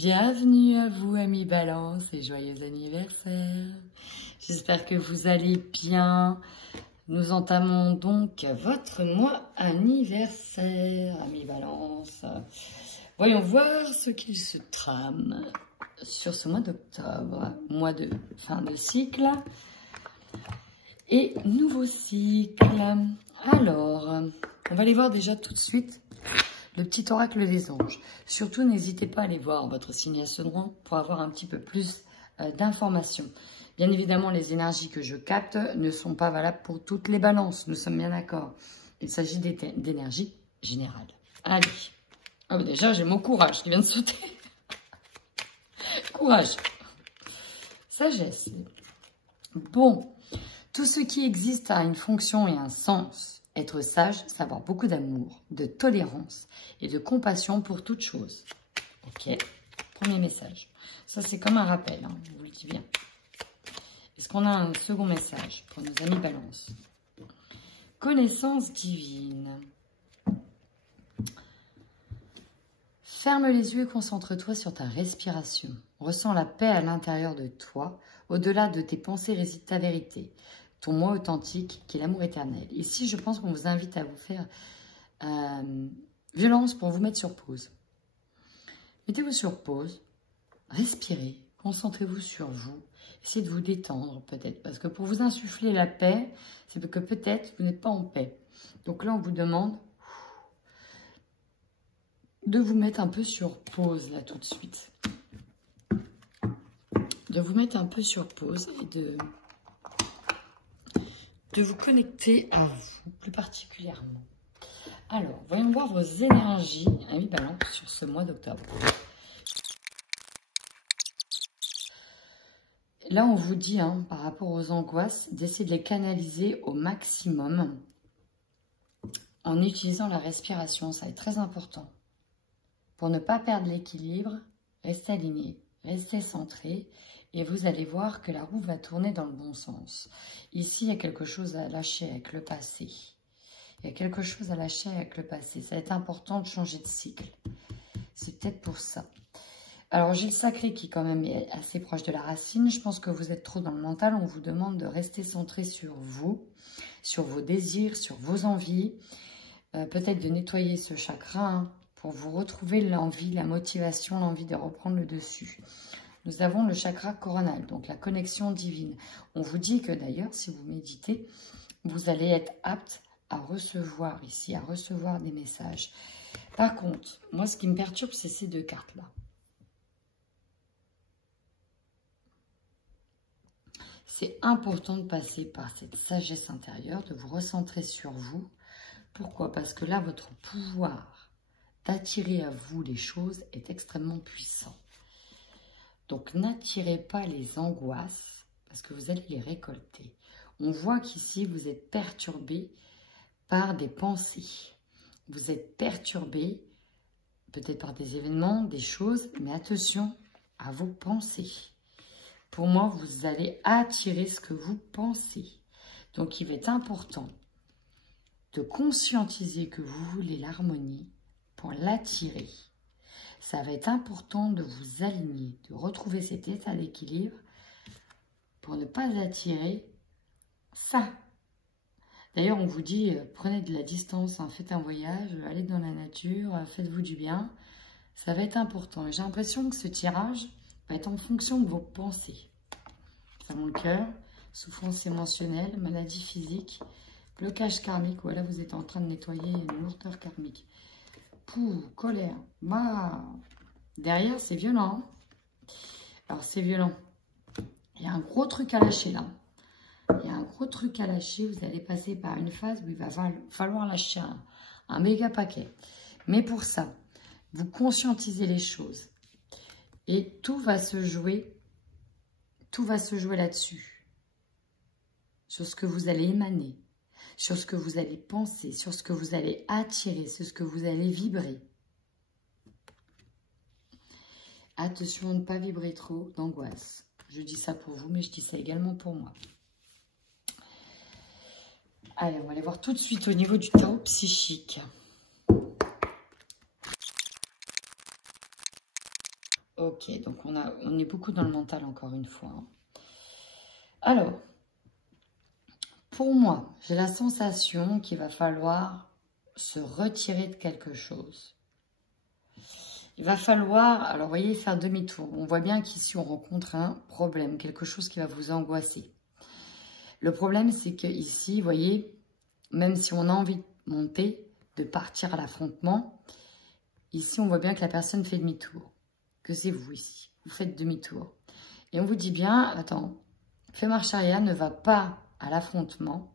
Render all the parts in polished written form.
Bienvenue à vous, amis Balance, et joyeux anniversaire. J'espère que vous allez bien. Nous entamons donc votre mois anniversaire, amis Balance. Voyons voir ce qu'il se trame sur ce mois d'octobre, mois de fin de cycle et nouveau cycle. Alors, on va aller voir déjà tout de suite le petit oracle des anges. Surtout, n'hésitez pas à aller voir votre signe ascendant pour avoir un petit peu plus d'informations. Bien évidemment, les énergies que je capte ne sont pas valables pour toutes les balances. Nous sommes bien d'accord. Il s'agit d'énergie générale. Allez. Oh, déjà, j'ai mon courage qui vient de sauter. Courage. Sagesse. Bon. Tout ce qui existe a une fonction et un sens. Être sage, c'est avoir beaucoup d'amour, de tolérance et de compassion pour toute chose. Ok, premier message. Ça, c'est comme un rappel, hein, je vous le dis bien. Est-ce qu'on a un second message pour nos amis Balance? Connaissance divine. Ferme les yeux et concentre-toi sur ta respiration. Ressens la paix à l'intérieur de toi. Au-delà de tes pensées réside ta vérité. Ton moi authentique, qui est l'amour éternel. Ici, je pense qu'on vous invite à vous faire violence pour vous mettre sur pause. Mettez-vous sur pause, respirez, concentrez-vous sur vous. Essayez de vous détendre peut-être, parce que pour vous insuffler la paix, c'est que peut-être vous n'êtes pas en paix. Donc là, on vous demande de vous mettre un peu sur pause, là, tout de suite. De vous mettre un peu sur pause et de vous connecter à vous, plus particulièrement. Alors, voyons voir vos énergies, amis Balance, sur ce mois d'octobre. Là, on vous dit, hein, par rapport aux angoisses, d'essayer de les canaliser au maximum en utilisant la respiration. Ça va être très important. Pour ne pas perdre l'équilibre, restez aligné, restez centré. Et vous allez voir que la roue va tourner dans le bon sens. Ici, il y a quelque chose à lâcher avec le passé. Il y a quelque chose à lâcher avec le passé. Ça va être important de changer de cycle. C'est peut-être pour ça. Alors, j'ai le sacré qui quand même est assez proche de la racine. Je pense que vous êtes trop dans le mental. On vous demande de rester centré sur vous, sur vos désirs, sur vos envies. Peut-être de nettoyer ce chakra hein, pour vous retrouver l'envie, la motivation, l'envie de reprendre le dessus. Nous avons le chakra coronal, donc la connexion divine. On vous dit que d'ailleurs, si vous méditez, vous allez être apte à recevoir ici, à recevoir des messages. Par contre, moi, ce qui me perturbe, c'est ces deux cartes-là. C'est important de passer par cette sagesse intérieure, de vous recentrer sur vous. Pourquoi? Parce que là, votre pouvoir d'attirer à vous les choses est extrêmement puissant. Donc, n'attirez pas les angoisses parce que vous allez les récolter. On voit qu'ici, vous êtes perturbé par des pensées. Vous êtes perturbé peut-être par des événements, des choses, mais attention à vos pensées. Pour moi, vous allez attirer ce que vous pensez. Donc, il va être important de conscientiser que vous voulez l'harmonie pour l'attirer. Ça va être important de vous aligner, de retrouver cet état d'équilibre pour ne pas attirer ça. D'ailleurs, on vous dit, prenez de la distance, hein, faites un voyage, allez dans la nature, faites-vous du bien. Ça va être important. Et j'ai l'impression que ce tirage va être en fonction de vos pensées. Dans le cœur, souffrance émotionnelle, maladie physique, blocage karmique. Voilà, vous êtes en train de nettoyer une lourdeur karmique. Pouh, colère. Bah. Derrière, c'est violent. Alors, c'est violent. Il y a un gros truc à lâcher, là. Il y a un gros truc à lâcher. Vous allez passer par une phase où il va falloir lâcher un méga paquet. Mais pour ça, vous conscientisez les choses. Et tout va se jouer là-dessus. Sur ce que vous allez émaner. Sur ce que vous allez penser, sur ce que vous allez attirer, sur ce que vous allez vibrer. Attention à ne pas vibrer trop d'angoisse. Je dis ça pour vous, mais je dis ça également pour moi. Allez, on va aller voir tout de suite au niveau du tarot psychique. Ok, donc on est beaucoup dans le mental encore une fois. Hein. Alors, pour moi, j'ai la sensation qu'il va falloir se retirer de quelque chose. Il va falloir, alors vous voyez, faire demi-tour. On voit bien qu'ici, on rencontre un problème, quelque chose qui va vous angoisser. Le problème, c'est que ici, vous voyez, même si on a envie de monter, de partir à l'affrontement, ici, on voit bien que la personne fait demi-tour. Que c'est vous ici. Vous faites demi-tour. Et on vous dit bien, attends, fais marche arrière, ne va pas à l'affrontement.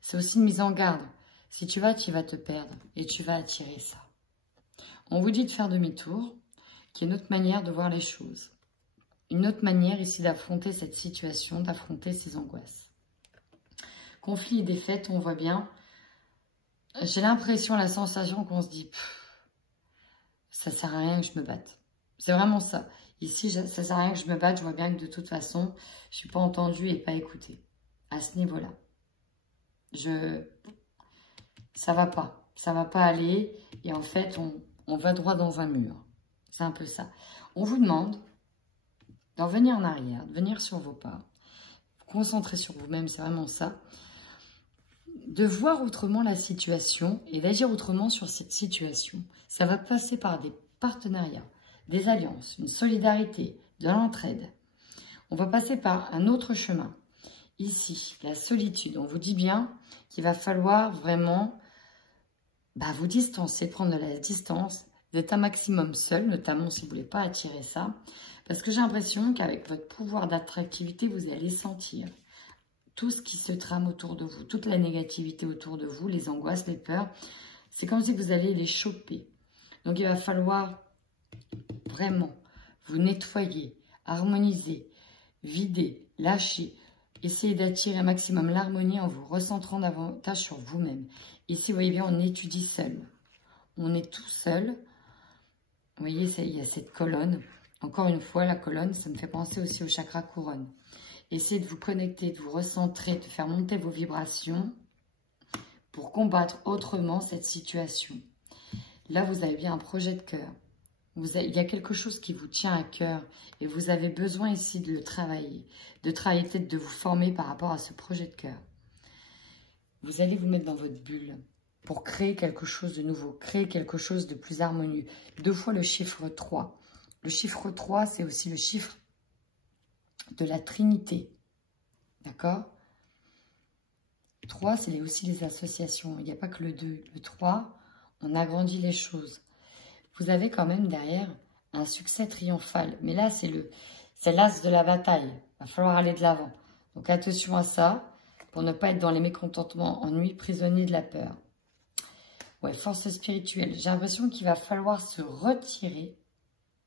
C'est aussi une mise en garde. Si tu vas te perdre et tu vas attirer ça. On vous dit de faire demi-tour, qui est une autre manière de voir les choses. Une autre manière ici d'affronter cette situation, d'affronter ces angoisses. Conflit et défaite, on voit bien. J'ai l'impression, la sensation qu'on se dit, ça sert à rien que je me batte. C'est vraiment ça. Ici, ça sert à rien que je me batte. Je vois bien que de toute façon, je ne suis pas entendue et pas écoutée. À ce niveau-là. Ça va pas. Ça va pas aller. Et en fait, on va droit dans un mur. C'est un peu ça. On vous demande d'en venir en arrière, de venir sur vos pas. Vous concentrer sur vous-même, c'est vraiment ça. De voir autrement la situation et d'agir autrement sur cette situation. Ça va passer par des partenariats, des alliances, une solidarité, de l'entraide. On va passer par un autre chemin. Ici, la solitude. On vous dit bien qu'il va falloir vraiment vous distancer, prendre de la distance, d'être un maximum seul, notamment si vous ne voulez pas attirer ça. Parce que j'ai l'impression qu'avec votre pouvoir d'attractivité, vous allez sentir tout ce qui se trame autour de vous, toute la négativité autour de vous, les angoisses, les peurs. C'est comme si vous allez les choper. Donc, il va falloir vraiment vous nettoyer, harmoniser, vider, lâcher. Essayez d'attirer un maximum l'harmonie en vous recentrant davantage sur vous-même. Ici, vous voyez bien, on étudie seul. On est tout seul. Vous voyez, il y a cette colonne. Encore une fois, la colonne, ça me fait penser aussi au chakra couronne. Essayez de vous connecter, de vous recentrer, de faire monter vos vibrations pour combattre autrement cette situation. Là, vous avez bien un projet de cœur. Il y a quelque chose qui vous tient à cœur et vous avez besoin ici de le travailler. De travailler, peut-être de vous former par rapport à ce projet de cœur. Vous allez vous mettre dans votre bulle pour créer quelque chose de nouveau, créer quelque chose de plus harmonieux. 2 fois le chiffre 3. Le chiffre 3, c'est aussi le chiffre de la Trinité. D'accord ? 3, c'est aussi les associations. Il n'y a pas que le 2. Le 3, on agrandit les choses. Vous avez quand même derrière un succès triomphal. Mais là, c'est l'as de la bataille. Il va falloir aller de l'avant. Donc attention à ça, pour ne pas être dans les mécontentements, ennuis, prisonniers de la peur. Ouais, force spirituelle. J'ai l'impression qu'il va falloir se retirer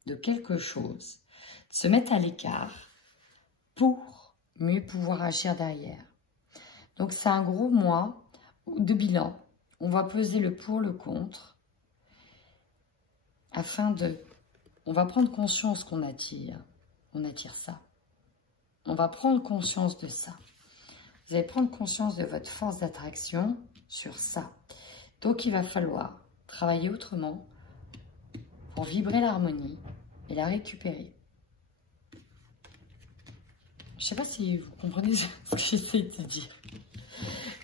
de quelque chose, se mettre à l'écart pour mieux pouvoir agir derrière. Donc c'est un gros mois de bilan. On va peser le pour, le contre, afin de... On va prendre conscience qu'on attire. On attire ça. On va prendre conscience de ça. Vous allez prendre conscience de votre force d'attraction sur ça. Donc, il va falloir travailler autrement pour vibrer l'harmonie et la récupérer. Je ne sais pas si vous comprenez ce que j'essaie de dire.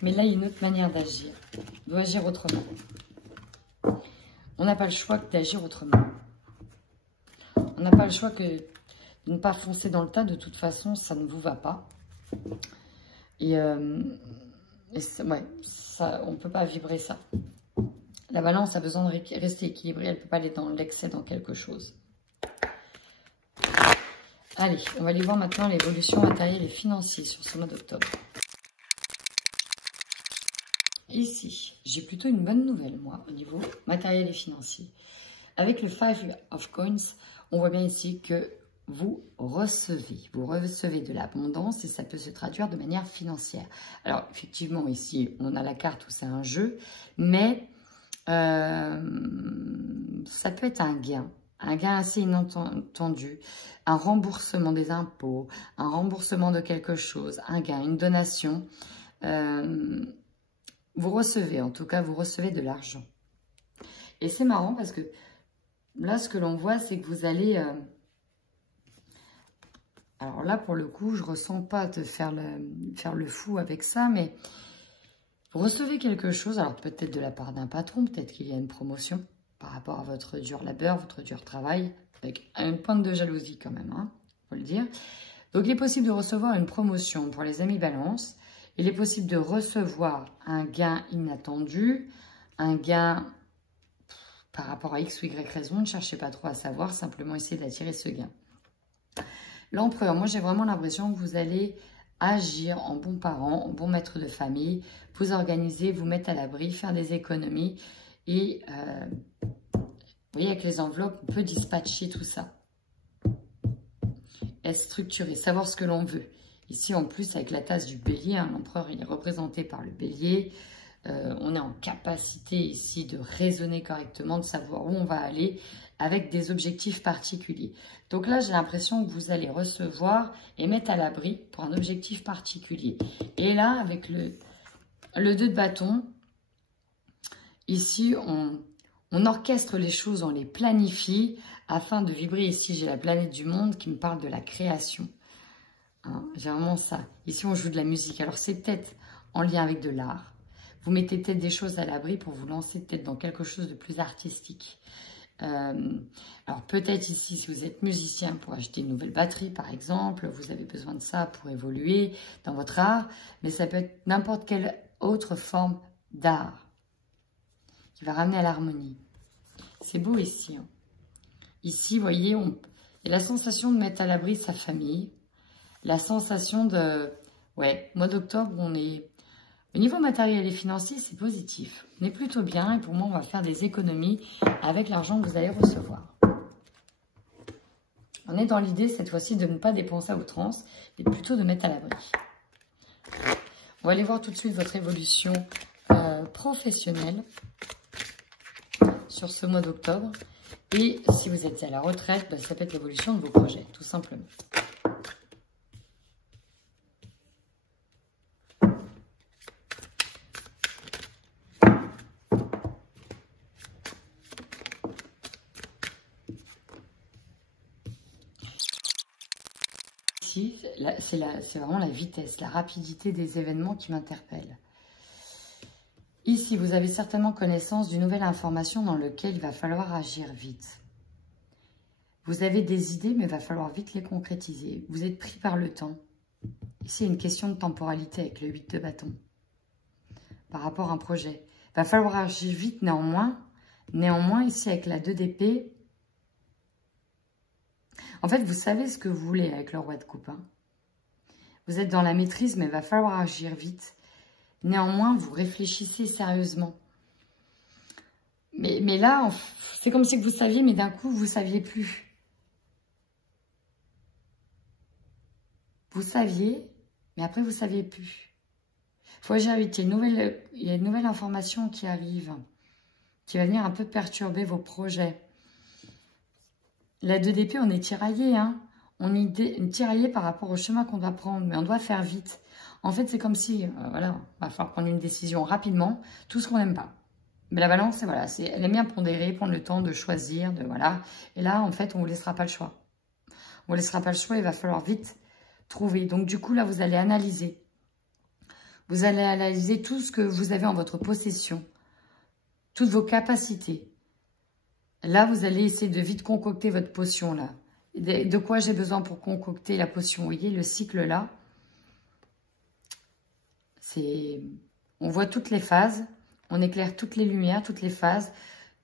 Mais là, il y a une autre manière d'agir. On doit agir autrement. On n'a pas le choix que d'agir autrement. On n'a pas le choix que de ne pas foncer dans le tas. De toute façon, ça ne vous va pas. Et ouais, ça, on ne peut pas vibrer ça. La balance a besoin de rester équilibrée. Elle ne peut pas aller dans l'excès dans quelque chose. Allez, on va aller voir maintenant l'évolution matérielle et financière sur ce mois d'octobre. Ici, j'ai plutôt une bonne nouvelle, moi, au niveau matériel et financier. Avec le 5 of Coins, on voit bien ici que vous recevez de l'abondance et ça peut se traduire de manière financière. Alors, effectivement, ici, on a la carte où c'est un jeu, mais ça peut être un gain assez inattendu, un remboursement des impôts, un remboursement de quelque chose, un gain, une donation. Vous recevez, en tout cas, vous recevez de l'argent. Et c'est marrant parce que là, ce que l'on voit, c'est que vous allez Alors là, pour le coup, je ne ressens pas de faire le fou avec ça, mais vous recevez quelque chose, alors peut-être de la part d'un patron, peut-être qu'il y a une promotion par rapport à votre dur labeur, votre dur travail, avec une pointe de jalousie quand même, hein, faut le dire. Donc, il est possible de recevoir une promotion pour les amis balance. Il est possible de recevoir un gain inattendu, un gain par rapport à X ou Y raison. Ne cherchez pas trop à savoir, simplement essayez d'attirer ce gain. L'empereur, moi j'ai vraiment l'impression que vous allez agir en bon parent, en bon maître de famille, vous organiser, vous mettre à l'abri, faire des économies. Et vous voyez, avec les enveloppes, on peut dispatcher tout ça. Être structuré, savoir ce que l'on veut. Ici, en plus, avec la tasse du bélier, hein, l'empereur, il est représenté par le bélier. On est en capacité ici de raisonner correctement, de savoir où on va aller avec des objectifs particuliers. Donc là, j'ai l'impression que vous allez recevoir et mettre à l'abri pour un objectif particulier. Et là, avec le 2 de bâton, ici, on orchestre les choses, on les planifie afin de vibrer. Ici, j'ai la planète du monde qui me parle de la création. Hein, j'ai vraiment ça. Ici, on joue de la musique. Alors, c'est peut-être en lien avec de l'art. Vous mettez peut-être des choses à l'abri pour vous lancer peut-être dans quelque chose de plus artistique. Alors, peut-être ici, si vous êtes musicien, pour acheter une nouvelle batterie, par exemple, vous avez besoin de ça pour évoluer dans votre art. Mais ça peut être n'importe quelle autre forme d'art qui va ramener à l'harmonie. C'est beau ici. Hein. Ici, vous voyez, il y a la sensation de mettre à l'abri sa famille. La sensation de... Ouais, mois d'octobre, on est... Au niveau matériel et financier, c'est positif. On est plutôt bien et pour moi, on va faire des économies avec l'argent que vous allez recevoir. On est dans l'idée, cette fois-ci, de ne pas dépenser à outrance, mais plutôt de mettre à l'abri. On va aller voir tout de suite votre évolution professionnelle sur ce mois d'octobre. Et si vous êtes à la retraite, bah, ça peut être l'évolution de vos projets, tout simplement. Ici, c'est vraiment la vitesse, la rapidité des événements qui m'interpellent. Ici, vous avez certainement connaissance d'une nouvelle information dans laquelle il va falloir agir vite. Vous avez des idées, mais il va falloir vite les concrétiser. Vous êtes pris par le temps. Ici, il y a une question de temporalité avec le 8 de bâton par rapport à un projet. Il va falloir agir vite néanmoins. Néanmoins, ici, avec la 2 d'épée, en fait, vous savez ce que vous voulez avec le roi de coupe. Hein. Vous êtes dans la maîtrise, mais il va falloir agir vite. Néanmoins, vous réfléchissez sérieusement. Mais là, c'est comme si vous saviez, mais d'un coup, vous ne saviez plus. Vous saviez, mais après, vous ne saviez plus. Il faut agir vite. Il y a une nouvelle information qui arrive, qui va venir un peu perturber vos projets. La 2 d'épée, on est tiraillé, hein. On est tiraillé par rapport au chemin qu'on doit prendre, mais on doit faire vite. En fait, c'est comme si, voilà, il va falloir prendre une décision rapidement, tout ce qu'on n'aime pas. Mais la balance, voilà, elle aime bien pondérer, prendre le temps de choisir, voilà. Et là, en fait, on ne vous laissera pas le choix. On ne vous laissera pas le choix, il va falloir vite trouver. Donc, du coup, là, vous allez analyser. Vous allez analyser tout ce que vous avez en votre possession, toutes vos capacités. Là, vous allez essayer de vite concocter votre potion, là. De quoi j'ai besoin pour concocter la potion? Vous voyez, le cycle, là, on voit toutes les phases, on éclaire toutes les lumières, toutes les phases,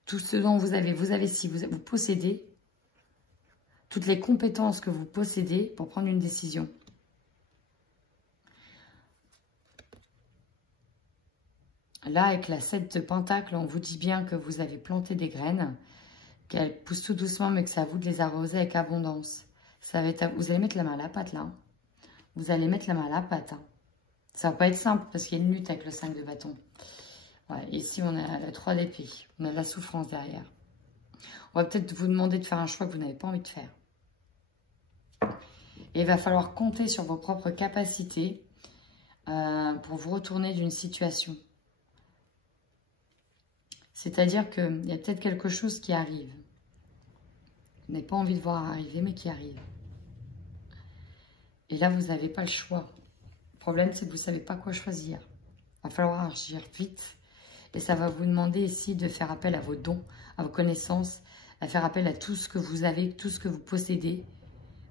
tout ce dont vous avez si vous possédez, toutes les compétences que vous possédez pour prendre une décision. Là, avec la 7 de Pentacle, on vous dit bien que vous avez planté des graines, qu'elles poussent tout doucement, mais que c'est à vous de les arroser avec abondance. Ça va être vous allez mettre la main à la pâte, là. Hein. Vous allez mettre la main à la pâte. Hein. Ça va pas être simple, parce qu'il y a une lutte avec le 5 de bâton. Ouais, ici, on a la 3 d'épée. On a de la souffrance derrière. On va peut-être vous demander de faire un choix que vous n'avez pas envie de faire. Et il va falloir compter sur vos propres capacités pour vous retourner d'une situation. C'est-à-dire qu'il y a peut-être quelque chose qui arrive. Vous n'avez pas envie de voir arriver, mais qui arrive. Et là, vous n'avez pas le choix. Le problème, c'est que vous ne savez pas quoi choisir. Il va falloir agir vite. Et ça va vous demander ici de faire appel à vos dons, à vos connaissances, à faire appel à tout ce que vous avez, tout ce que vous possédez.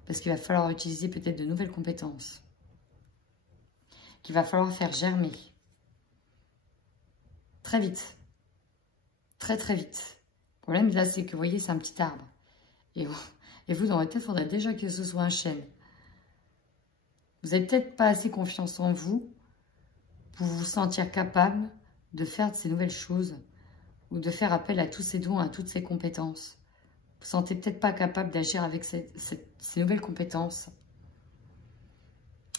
Parce qu'il va falloir utiliser peut-être de nouvelles compétences. Qu'il va falloir faire germer. Très vite. Très très vite. Le problème là, c'est que vous voyez, c'est un petit arbre. Et vous, dans votre tête, il faudrait déjà que ce soit un chêne. Vous n'avez peut-être pas assez confiance en vous pour vous sentir capable de faire de ces nouvelles choses ou de faire appel à tous ces dons, à toutes ces compétences. Vous ne vous sentez peut-être pas capable d'agir avec ces nouvelles compétences.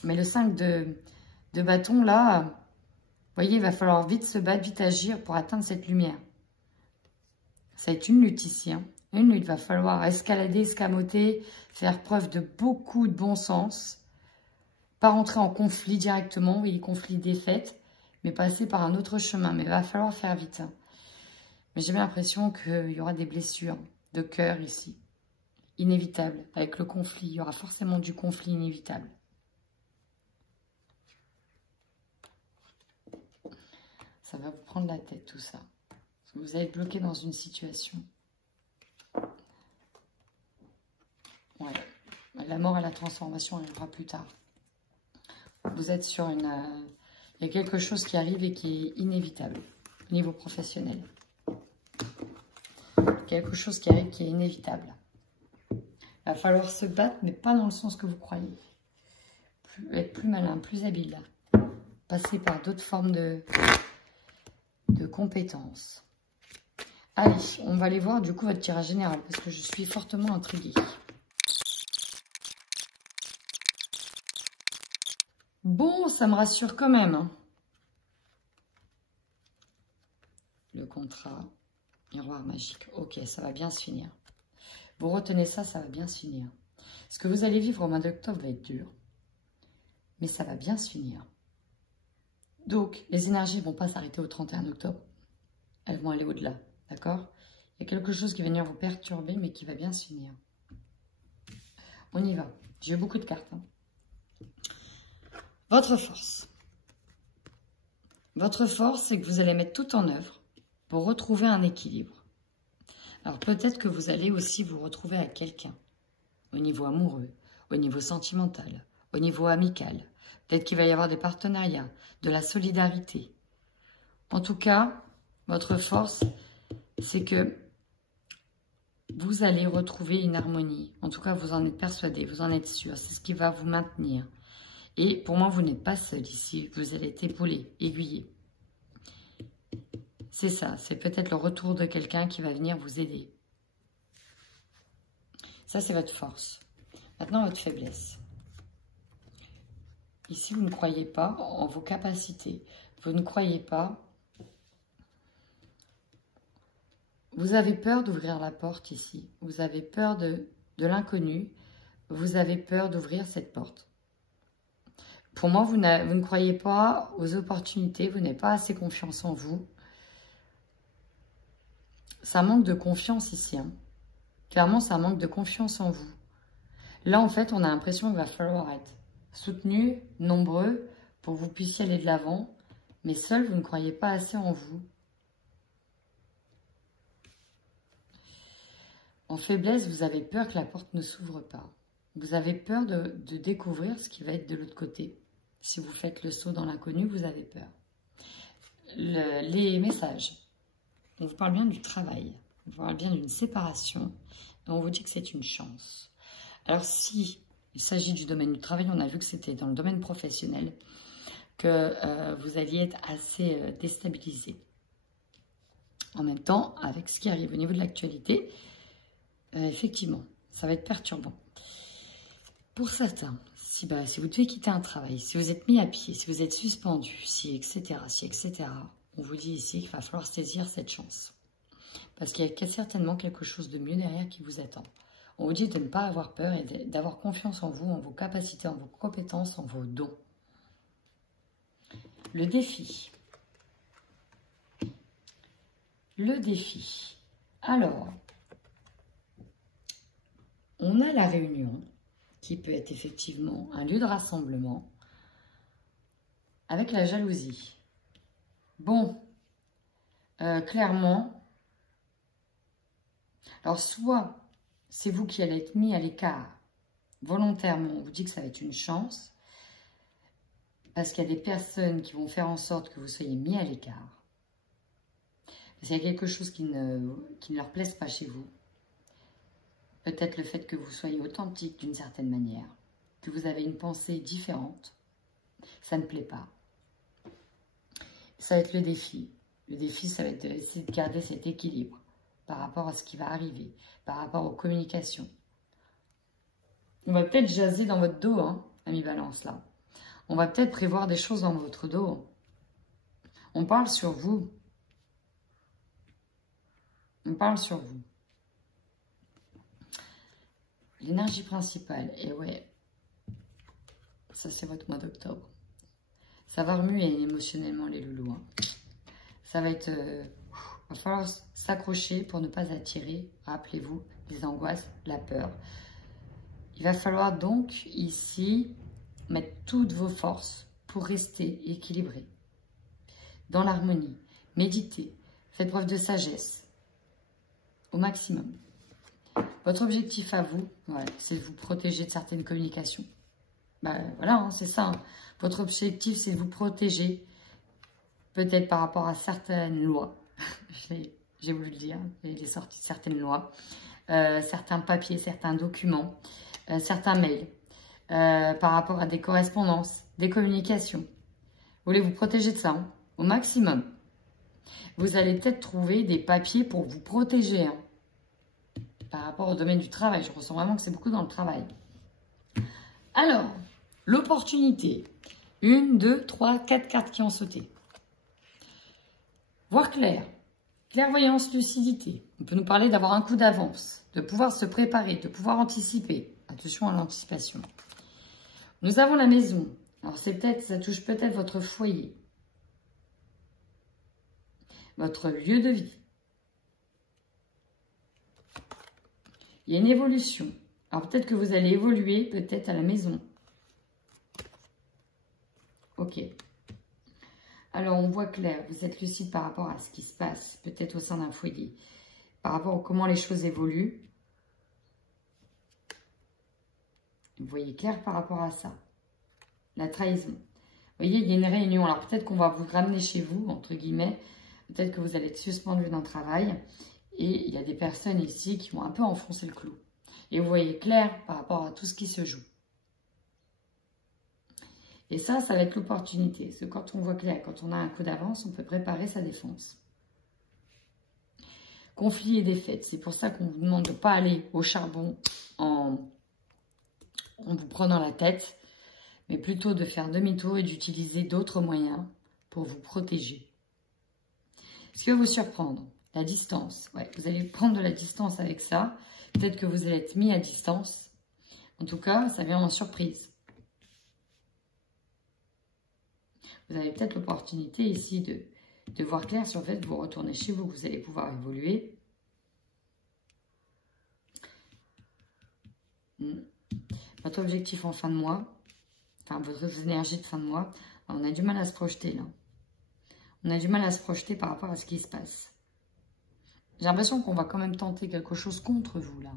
Mais le 5 de bâton, là, vous voyez, il va falloir vite se battre, vite agir pour atteindre cette lumière. Ça va être une lutte ici. Hein. Une lutte, il va falloir escalader, escamoter, faire preuve de beaucoup de bon sens. Pas rentrer en conflit directement, oui, conflit défaite, mais passer par un autre chemin. Mais il va falloir faire vite. Hein. Mais j'ai bien l'impression qu'il y aura des blessures de cœur ici. Inévitables. Avec le conflit, il y aura forcément du conflit inévitable. Ça va vous prendre la tête, tout ça. Parce que vous allez être bloqué dans une situation. Ouais. La mort et la transformation arrivera plus tard. Vous êtes sur une... il y a quelque chose qui arrive et qui est inévitable au niveau professionnel. Quelque chose qui arrive qui est inévitable. Il va falloir se battre, mais pas dans le sens que vous croyez. Être plus malin, plus habile. Passer par d'autres formes de compétences. Allez, on va aller voir du coup votre tirage général parce que je suis fortement intriguée. Bon, ça me rassure quand même. Hein. Le contrat, miroir magique. Ok, ça va bien se finir. Vous retenez ça, ça va bien se finir. Ce que vous allez vivre au mois d'octobre va être dur. Mais ça va bien se finir. Donc, les énergies ne vont pas s'arrêter au 31 octobre. Elles vont aller au-delà. D'accord? Il y a quelque chose qui va venir vous perturber, mais qui va bien se finir. On y va. J'ai beaucoup de cartes. Hein. Votre force. Votre force, c'est que vous allez mettre tout en œuvre pour retrouver un équilibre. Alors, peut-être que vous allez aussi vous retrouver à quelqu'un. Au niveau amoureux, au niveau sentimental, au niveau amical. Peut-être qu'il va y avoir des partenariats, de la solidarité. En tout cas, votre force, c'est que vous allez retrouver une harmonie. En tout cas, vous en êtes persuadé, vous en êtes sûr. C'est ce qui va vous maintenir. Et pour moi, vous n'êtes pas seul ici. Vous allez être épaulé, aiguillé. C'est ça. C'est peut-être le retour de quelqu'un qui va venir vous aider. Ça, c'est votre force. Maintenant, votre faiblesse. Ici, vous ne croyez pas en vos capacités. Vous ne croyez pas. Vous avez peur d'ouvrir la porte ici. Vous avez peur de l'inconnu. Vous avez peur d'ouvrir cette porte. Pour moi, vous ne croyez pas aux opportunités. Vous n'avez pas assez confiance en vous. Ça manque de confiance ici. Hein. Clairement, ça manque de confiance en vous. Là, en fait, on a l'impression qu'il va falloir être soutenu, nombreux, pour que vous puissiez aller de l'avant. Mais seul, vous ne croyez pas assez en vous. En faiblesse, vous avez peur que la porte ne s'ouvre pas. Vous avez peur de découvrir ce qui va être de l'autre côté. Si vous faites le saut dans l'inconnu, vous avez peur. Les messages. On vous parle bien du travail. On vous parle bien d'une séparation. Et on vous dit que c'est une chance. Alors, si il s'agit du domaine du travail, on a vu que c'était dans le domaine professionnel, que vous alliez être assez déstabilisé. En même temps, avec ce qui arrive au niveau de l'actualité, effectivement, ça va être perturbant. Pour certains, si vous devez quitter un travail, si vous êtes mis à pied, si vous êtes suspendu, etc., on vous dit ici qu'il va falloir saisir cette chance. Parce qu'il y a certainement quelque chose de mieux derrière qui vous attend. On vous dit de ne pas avoir peur et d'avoir confiance en vous, en vos capacités, en vos compétences, en vos dons. Le défi. Le défi. Alors, on a la réunion qui peut être effectivement un lieu de rassemblement, avec la jalousie. Bon, clairement, alors soit c'est vous qui allez être mis à l'écart volontairement, on vous dit que ça va être une chance, parce qu'il y a des personnes qui vont faire en sorte que vous soyez mis à l'écart, parce qu'il y a quelque chose qui ne leur plaise pas chez vous. Peut-être le fait que vous soyez authentique d'une certaine manière, que vous avez une pensée différente, ça ne plaît pas. Ça va être le défi. Le défi, ça va être d'essayer de garder cet équilibre par rapport à ce qui va arriver, par rapport aux communications. On va peut-être jaser dans votre dos, hein, ami Balance, là. On va peut-être prévoir des choses dans votre dos. On parle sur vous. On parle sur vous. L'énergie principale, et ouais, ça c'est votre mois d'octobre. Ça va remuer émotionnellement les loulous. Hein. Ça va être... va falloir s'accrocher pour ne pas attirer, rappelez-vous, les angoisses, la peur. Il va falloir donc ici mettre toutes vos forces pour rester équilibré. Dans l'harmonie, méditez, faites preuve de sagesse au maximum. Votre objectif à vous, ouais, c'est de vous protéger de certaines communications. Ben, voilà, hein, c'est ça. Hein. Votre objectif, c'est de vous protéger, peut-être par rapport à certaines lois. J'ai voulu le dire, il est sorti de certaines lois, certains papiers, certains documents, certains mails, par rapport à des correspondances, des communications. Vous voulez vous protéger de ça, hein, au maximum. Vous allez peut-être trouver des papiers pour vous protéger, hein. Par rapport au domaine du travail. Je ressens vraiment que c'est beaucoup dans le travail. Alors, l'opportunité. 1, 2, 3, 4 cartes qui ont sauté. Voir clair. Clairvoyance, lucidité. On peut nous parler d'avoir un coup d'avance, de pouvoir se préparer, de pouvoir anticiper. Attention à l'anticipation. Nous avons la maison. Alors, c'est peut-être, ça touche peut-être votre foyer. Votre lieu de vie. Il y a une évolution. Alors peut-être que vous allez évoluer peut-être à la maison. Ok. Alors on voit clair, vous êtes lucide par rapport à ce qui se passe, peut-être au sein d'un foyer. Par rapport à comment les choses évoluent. Vous voyez clair par rapport à ça. La trahison. Vous voyez, il y a une réunion. Alors peut-être qu'on va vous ramener chez vous, entre guillemets. Peut-être que vous allez être suspendu d'un travail. Et il y a des personnes ici qui vont un peu enfoncer le clou. Et vous voyez clair par rapport à tout ce qui se joue. Et ça va être l'opportunité. Parce que quand on voit clair, quand on a un coup d'avance, on peut préparer sa défense. Conflit et défaite. C'est pour ça qu'on vous demande de ne pas aller au charbon en vous prenant la tête, mais plutôt de faire demi-tour et d'utiliser d'autres moyens pour vous protéger. Ce qui va vous surprendre, la distance. Ouais, vous allez prendre de la distance avec ça. Peut-être que vous allez être mis à distance. En tout cas, ça vient en surprise. Vous avez peut-être l'opportunité ici de voir clair sur le fait que vous retournez chez vous, que vous allez pouvoir évoluer. Votre objectif en fin de mois, enfin votre énergie de fin de mois, on a du mal à se projeter là. On a du mal à se projeter par rapport à ce qui se passe. J'ai l'impression qu'on va quand même tenter quelque chose contre vous, là.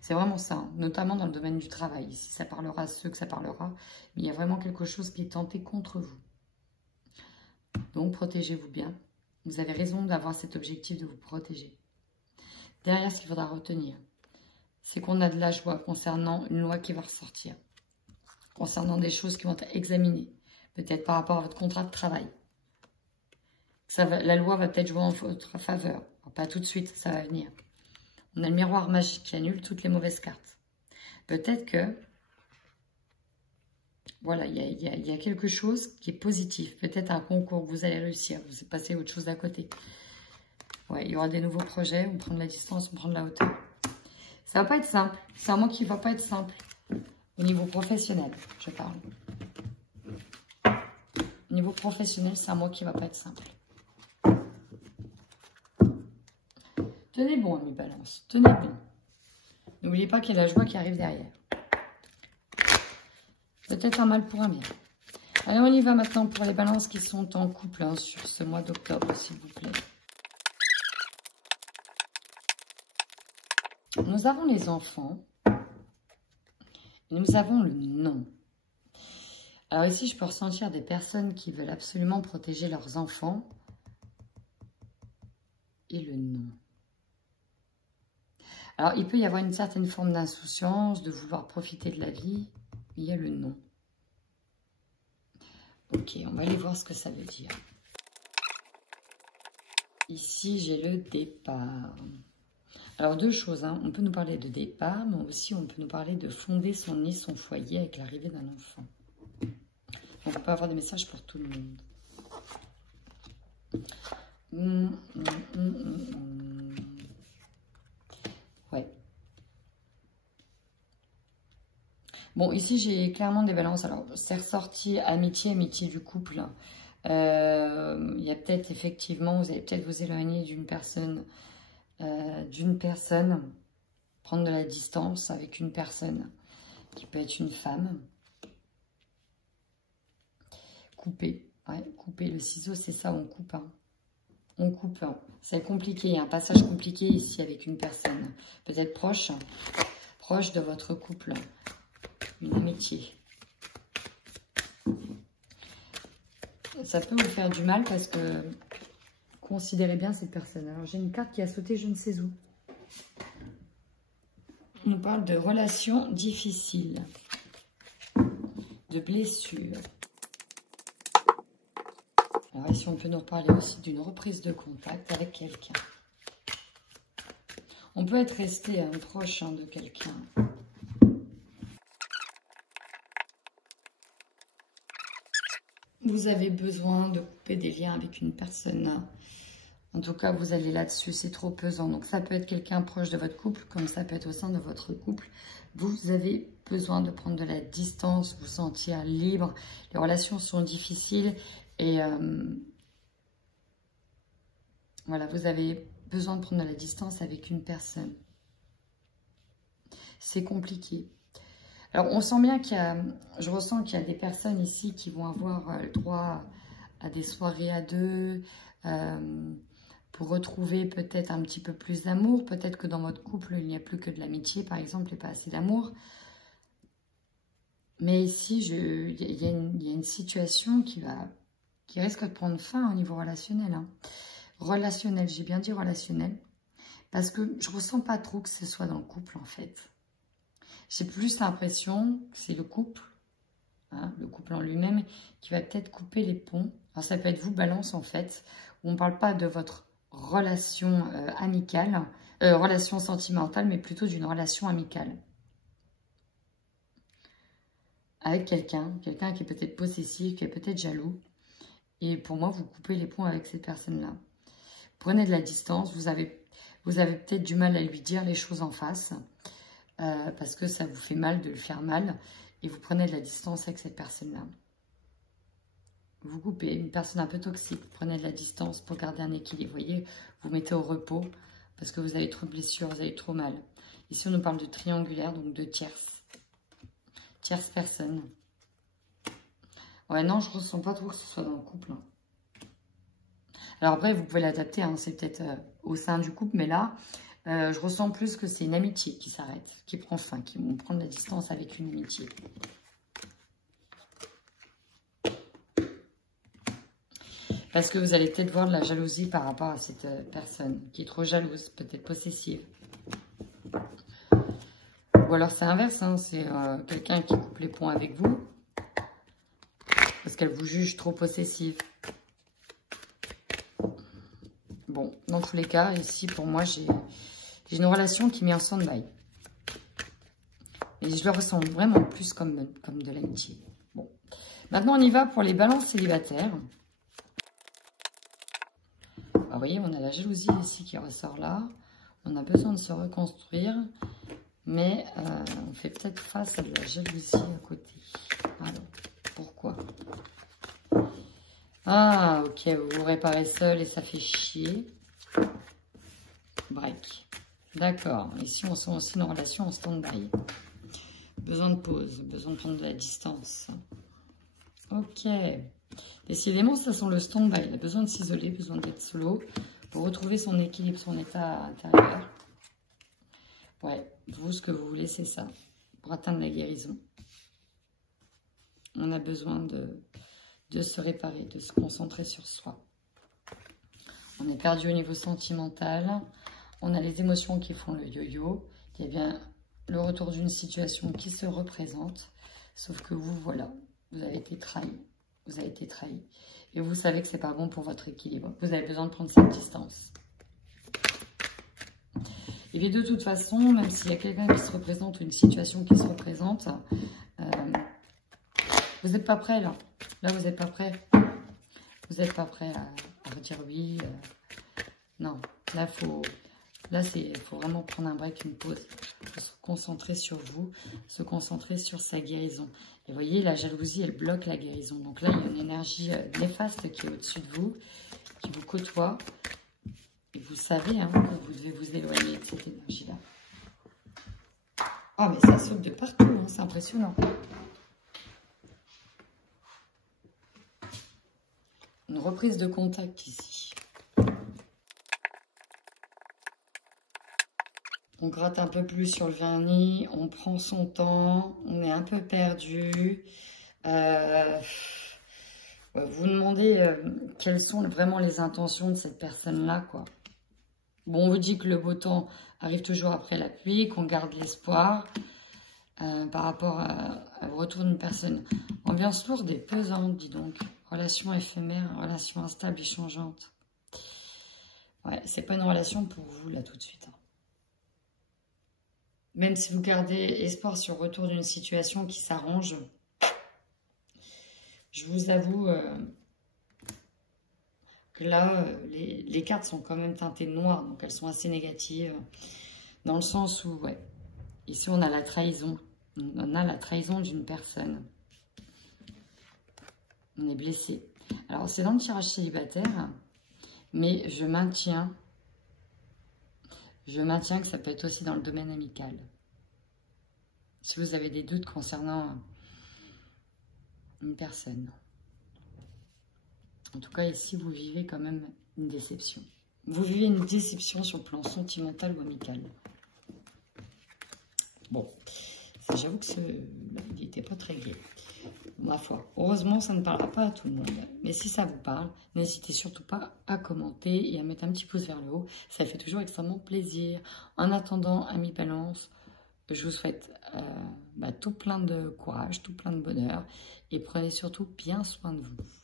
C'est vraiment ça, hein, notamment dans le domaine du travail. Ici, ça parlera à ceux que ça parlera, mais il y a vraiment quelque chose qui est tenté contre vous. Donc, protégez-vous bien. Vous avez raison d'avoir cet objectif de vous protéger. Derrière, ce qu'il faudra retenir, c'est qu'on a de la joie concernant une loi qui va ressortir, concernant des choses qui vont être examinées, peut-être par rapport à votre contrat de travail. La loi va peut-être jouer en votre faveur. Pas tout de suite, ça va venir. On a le miroir magique qui annule toutes les mauvaises cartes. Peut-être que, voilà, il y a quelque chose qui est positif. Peut-être un concours, vous allez réussir. Vous passez autre chose d'à côté. Ouais, il y aura des nouveaux projets. On prend de la distance, on prend de la hauteur. Ça va pas être simple. C'est un mois qui va pas être simple. Au niveau professionnel, je parle. Au niveau professionnel, c'est un mois qui va pas être simple. Tenez bon, ami Balance. Tenez bon. N'oubliez pas qu'il y a la joie qui arrive derrière. Peut-être un mal pour un bien. Allez, on y va maintenant pour les balances qui sont en couple hein, sur ce mois d'octobre, s'il vous plaît. Nous avons les enfants. Et nous avons le non. Alors ici, je peux ressentir des personnes qui veulent absolument protéger leurs enfants. Et le non. Alors, il peut y avoir une certaine forme d'insouciance, de vouloir profiter de la vie. Il y a le non. Ok, on va aller voir ce que ça veut dire. Ici, j'ai le départ. Alors, deux choses. Hein. On peut nous parler de départ, mais aussi on peut nous parler de fonder son nid, son foyer avec l'arrivée d'un enfant. On peut avoir des messages pour tout le monde. Ouais. Bon, ici, j'ai clairement des balances. Alors, c'est ressorti amitié, amitié du couple. Il y a peut-être, effectivement, vous allez peut-être vous éloigner d'une personne, prendre de la distance avec une personne qui peut être une femme. Couper, ouais, couper. Le ciseau, c'est ça, on coupe. Hein. On coupe. Hein. C'est compliqué, il y a un passage compliqué ici avec une personne. Peut-être proche de votre couple. Une amitié. Ça peut vous faire du mal parce que considérez bien cette personne. Alors j'ai une carte qui a sauté je ne sais où. On nous parle de relations difficiles, de blessures. Alors ici on peut nous parler aussi d'une reprise de contact avec quelqu'un. On peut être resté proche de quelqu'un. Vous avez besoin de couper des liens avec une personne. En tout cas, vous allez là-dessus, c'est trop pesant. Donc, ça peut être quelqu'un proche de votre couple, comme ça peut être au sein de votre couple. Vous avez besoin de prendre de la distance, vous sentir libre. Les relations sont difficiles et voilà, vous avez besoin de prendre de la distance avec une personne. C'est compliqué. Alors, on sent bien qu'il y a, je ressens qu'il y a des personnes ici qui vont avoir le droit à des soirées à deux, pour retrouver peut-être un petit peu plus d'amour. Peut-être que dans votre couple, il n'y a plus que de l'amitié, par exemple, et pas assez d'amour. Mais ici, il y a une situation qui risque de prendre fin au niveau relationnel. Hein. Relationnel, j'ai bien dit relationnel, parce que je ne ressens pas trop que ce soit dans le couple, en fait. J'ai plus l'impression que c'est le couple en lui-même, qui va peut-être couper les ponts. Alors, ça peut être vous, Balance, en fait, où on ne parle pas de votre relation amicale, relation sentimentale, mais plutôt d'une relation amicale. Avec quelqu'un qui est peut-être possessif, qui est peut-être jaloux. Et pour moi, vous coupez les ponts avec cette personne-là. Prenez de la distance, vous avez peut-être du mal à lui dire les choses en face, parce que ça vous fait mal de le faire mal, et vous prenez de la distance avec cette personne-là. Vous coupez, une personne un peu toxique, vous prenez de la distance pour garder un équilibre, vous voyez, vous mettez au repos, parce que vous avez trop de blessures, vous avez trop mal. Ici, on nous parle de triangulaire, donc de tierce personne. Ouais, non, je ne ressens pas trop que ce soit dans le couple. Hein. Alors après, vous pouvez l'adapter, hein, c'est peut-être au sein du couple, mais là, je ressens plus que c'est une amitié qui s'arrête, qui prend fin, qui vont prendre la distance avec une amitié. Parce que vous allez peut-être voir de la jalousie par rapport à cette personne qui est trop jalouse, peut-être possessive. Ou alors c'est inverse, hein, c'est quelqu'un qui coupe les ponts avec vous parce qu'elle vous juge trop possessive. Bon, dans tous les cas, ici pour moi j'ai une relation qui met en stand-by. Et je le ressens vraiment plus comme de l'amitié. Bon, maintenant on y va pour les balances célibataires. Ah, vous voyez, on a la jalousie ici qui ressort là. On a besoin de se reconstruire. Mais on fait peut-être face à de la jalousie à côté. Alors, pourquoi? Ah, ok, vous vous réparez seul et ça fait chier. Break. D'accord. Ici, on sent aussi une relation en stand-by. besoin de pause, besoin de prendre de la distance. Ok. Décidément, ça sent le stand-by. Il a besoin de s'isoler, besoin d'être solo pour retrouver son équilibre, son état intérieur. Ouais, vous, ce que vous voulez, c'est ça. Pour atteindre la guérison. On a besoin de se réparer, de se concentrer sur soi. On est perdu au niveau sentimental. On a les émotions qui font le yo-yo. Il y a bien le retour d'une situation qui se représente. Sauf que vous, voilà, vous avez été trahi. Vous avez été trahi. Et vous savez que c'est pas bon pour votre équilibre. Vous avez besoin de prendre cette distance. Et puis de toute façon, même s'il y a quelqu'un qui se représente ou une situation qui se représente, vous n'êtes pas prêt là. Là, vous n'êtes pas prêt. Vous n'êtes pas prêt à dire oui. Non, là, faut vraiment prendre un break, une pause. Il faut se concentrer sur vous, se concentrer sur sa guérison. Et vous voyez, la jalousie, elle bloque la guérison. Donc là, il y a une énergie néfaste qui est au-dessus de vous, qui vous côtoie. Et vous savez hein, que vous devez vous éloigner de cette énergie-là. Oh, mais ça saute de partout, hein, c'est impressionnant. Une reprise de contact ici. On gratte un peu plus sur le vernis, on prend son temps, on est un peu perdu. Vous demandez quelles sont vraiment les intentions de cette personne-là, quoi. Bon, on vous dit que le beau temps arrive toujours après la pluie, qu'on garde l'espoir par rapport au retour d'une personne. Ambiance lourde et pesante, dis donc. Relation éphémère, relation instable et changeante. Ouais, c'est pas une relation pour vous, là, tout de suite. Hein. Même si vous gardez espoir sur le retour d'une situation qui s'arrange, je vous avoue que là, les cartes sont quand même teintées de noir, donc elles sont assez négatives, dans le sens où, ouais, ici on a la trahison. On a la trahison d'une personne. On est blessé. Alors, c'est dans le tirage célibataire, mais je maintiens que ça peut être aussi dans le domaine amical. Si vous avez des doutes concernant une personne. En tout cas, ici, vous vivez quand même une déception. Vous vivez une déception sur le plan sentimental ou amical. Bon, j'avoue que il n'était pas très gai. Ma foi. Heureusement, ça ne parlera pas à tout le monde. Mais si ça vous parle, n'hésitez surtout pas à commenter et à mettre un petit pouce vers le haut. Ça fait toujours extrêmement plaisir. En attendant, amis Balance, je vous souhaite tout plein de courage, tout plein de bonheur. Et prenez surtout bien soin de vous.